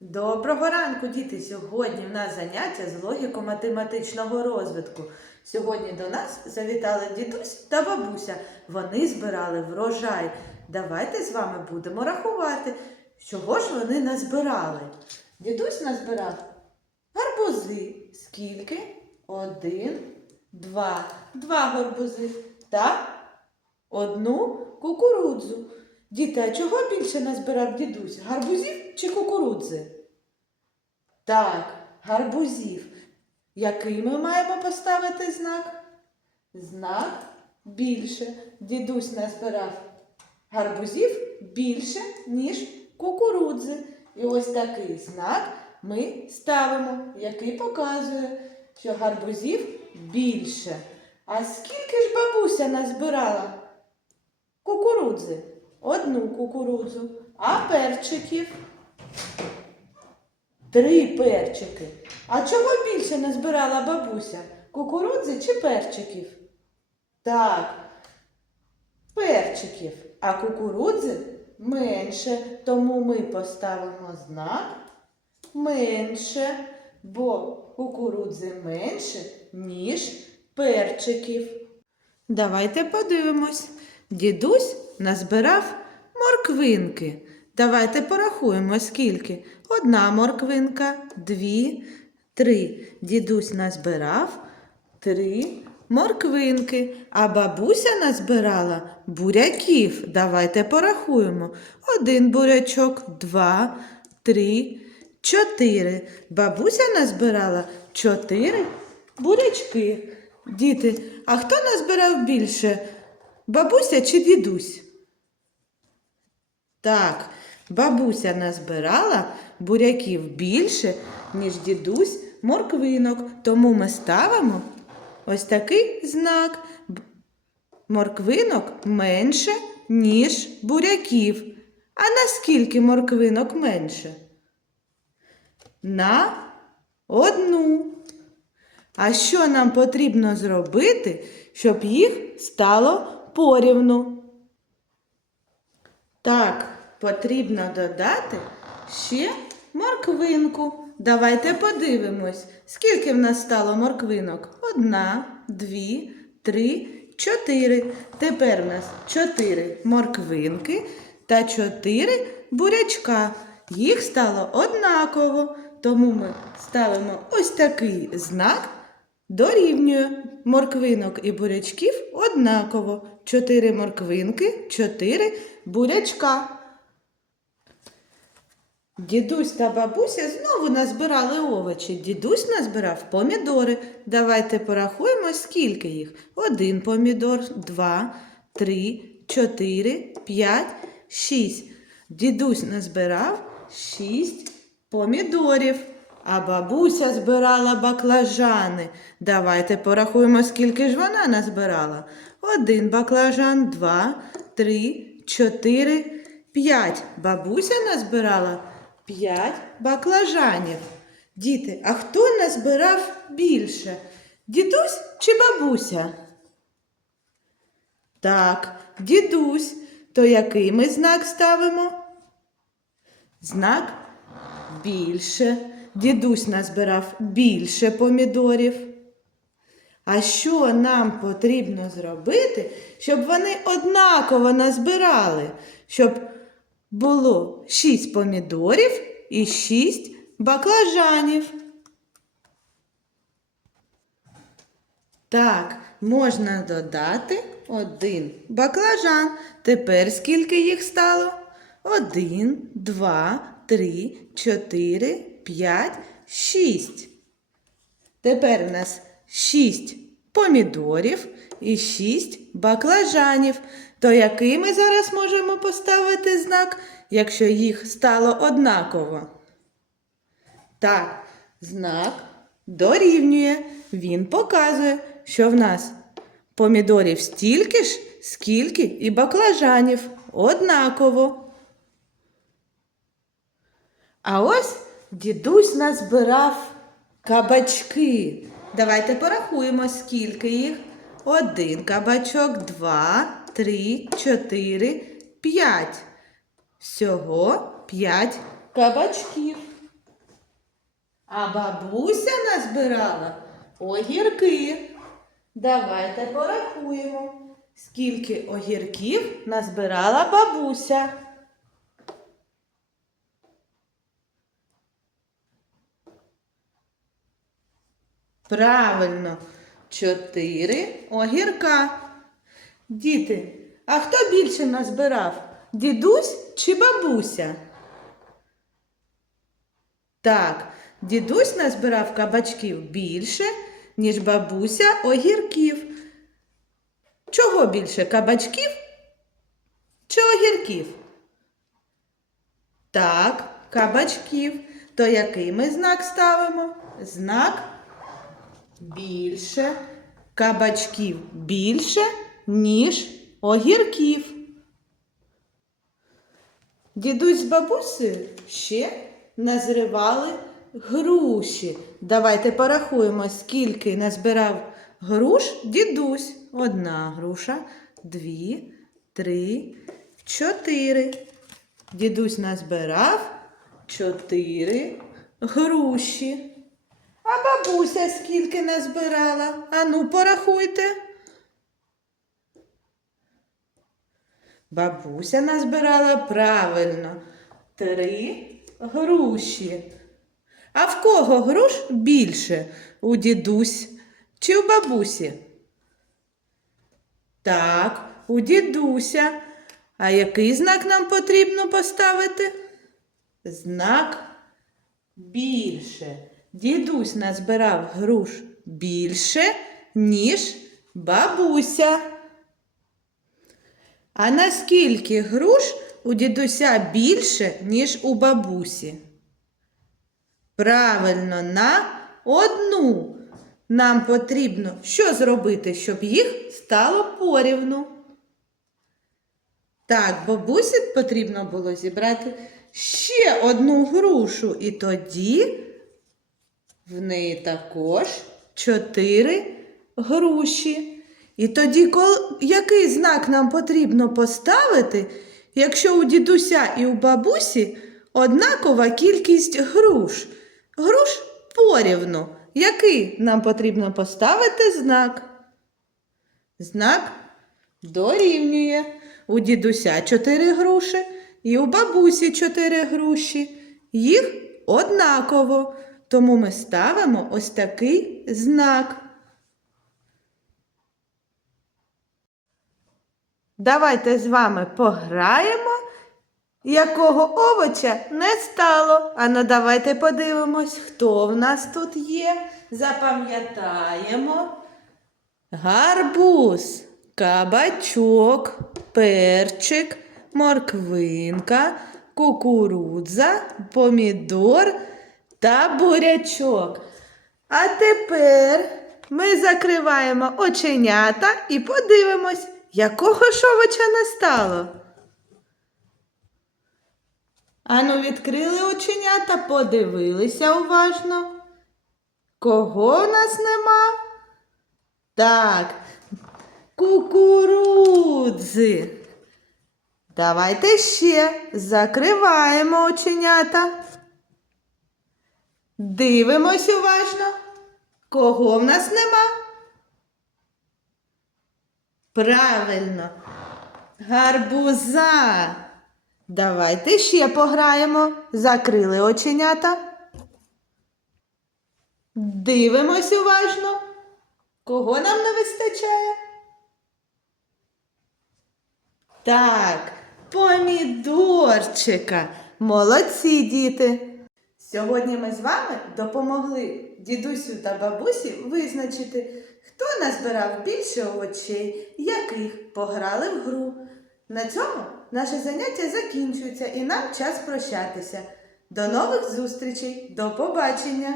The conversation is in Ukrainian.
Доброго ранку, діти! Сьогодні в нас заняття з логіко-математичного розвитку. Сьогодні до нас завітали дідусь та бабуся. Вони збирали врожай. Давайте з вами будемо рахувати, чого ж вони назбирали. Дідусь назбирав гарбузи. Скільки? Один, два, два гарбузи та одну кукурудзу. Діти, а чого більше назбирав дідусь? Гарбузів чи кукурудзи? Так, гарбузів. Який ми маємо поставити знак? Знак більше. Дідусь назбирав гарбузів більше, ніж кукурудзи. І ось такий знак ми ставимо, який показує, що гарбузів більше. А скільки ж бабуся назбирала кукурудзи? Одну кукурудзу. А перчиків? Три перчики. А чого більше назбирала бабуся? Кукурудзи чи перчиків? Так, перчиків. А кукурудзи менше. Тому ми поставимо знак менше, бо кукурудзи менше, ніж перчиків. Давайте подивимось. Дідусь назбирав морквинки. Давайте порахуємо, скільки. Одна морквинка, дві, три. Дідусь назбирав три морквинки, а бабуся назбирала буряків. Давайте порахуємо. Один бурячок, два, три, чотири. Бабуся назбирала чотири бурячки. Діти, а хто назбирав більше? Бабуся чи дідусь? Так, бабуся назбирала буряків більше, ніж дідусь морквинок. Тому ми ставимо ось такий знак. Морквинок менше, ніж буряків. А наскільки морквинок менше? На одну. А що нам потрібно зробити, щоб їх стало порівну? Так, потрібно додати ще морквинку. Давайте подивимось, скільки в нас стало морквинок? Одна, дві, три, чотири. Тепер в нас чотири морквинки та чотири бурячка. Їх стало однаково, тому ми ставимо ось такий знак. Дорівнює морквинок і бурячків однаково. Чотири морквинки, чотири бурячка. Дідусь та бабуся знову назбирали овочі. Дідусь назбирав помідори. Давайте порахуємо, скільки їх. Один помідор, два, три, чотири, п'ять, шість. Дідусь назбирав шість помідорів. А бабуся збирала баклажани. Давайте порахуємо, скільки ж вона назбирала. Один баклажан, два, три, чотири, п'ять. Бабуся назбирала п'ять баклажанів. Діти, а хто назбирав більше? Дідусь чи бабуся? Так, дідусь. То який ми знак ставимо? Знак більше. Дідусь назбирав більше помідорів. А що нам потрібно зробити, щоб вони однаково назбирали? Щоб було 6 помідорів і 6 баклажанів. Так, можна додати один баклажан. Тепер скільки їх стало? Один, два, три, чотири, п'ять, шість. Тепер у нас шість помідорів і шість баклажанів. То який ми зараз можемо поставити знак, якщо їх стало однаково? Так, знак дорівнює. Він показує, що в нас помідорів стільки ж, скільки і баклажанів. Однаково. А ось дідусь назбирав кабачки. Давайте порахуємо, скільки їх. Один кабачок, два, три, чотири, п'ять. Всього п'ять кабачків. А бабуся назбирала огірки. Давайте порахуємо, скільки огірків назбирала бабуся. Правильно, чотири огірка. Діти, а хто більше назбирав? Дідусь чи бабуся? Так, дідусь назбирав кабачків більше, ніж бабуся огірків. Чого більше кабачків чи огірків? Так, кабачків. То який ми знак ставимо? Знак більше. Кабачків більше, ніж огірків. Дідусь з бабусею ще назривали груші. Давайте порахуємо, скільки назбирав груш дідусь. Одна груша, дві, три, чотири. Дідусь назбирав чотири груші. А бабуся скільки назбирала? Ану, порахуйте. Бабуся назбирала правильно три груші. А в кого груш більше? У дідусь чи у бабусі? Так, у дідуся. А який знак нам потрібно поставити? Знак більше. Дідусь назбирав груш більше, ніж бабуся. А наскільки груш у дідуся більше, ніж у бабусі? Правильно, на одну. Нам потрібно що зробити, щоб їх стало порівну? Так, бабусі потрібно було зібрати ще одну грушу, і тоді в неї також чотири груші. І тоді, кол... який знак нам потрібно поставити, якщо у дідуся і у бабусі однакова кількість груш? Груш порівну. Який нам потрібно поставити знак? Знак дорівнює. У дідуся чотири груші і у бабусі чотири груші. Їх однаково. Тому ми ставимо ось такий знак. Давайте з вами пограємо, якого овоча не стало. А ну давайте подивимось, хто в нас тут є. Запам'ятаємо. Гарбуз, кабачок, перчик, морквинка, кукурудза, помідор та бурячок. А тепер ми закриваємо оченята і подивимось, якого ж овоча не стало. Ану, відкрили оченята, подивилися уважно. Кого в нас нема? Так, кукурудзи. Давайте ще закриваємо оченята. Дивимось уважно. Кого в нас нема? Правильно. Гарбуза. Давайте ще пограємо. Закрили оченята. Дивимось уважно. Кого нам не вистачає? Так, помідорчика. Молодці діти. Сьогодні ми з вами допомогли дідусю та бабусі визначити, хто назбирав більше овочей, яких пограли в гру. На цьому наше заняття закінчується і нам час прощатися. До нових зустрічей, до побачення!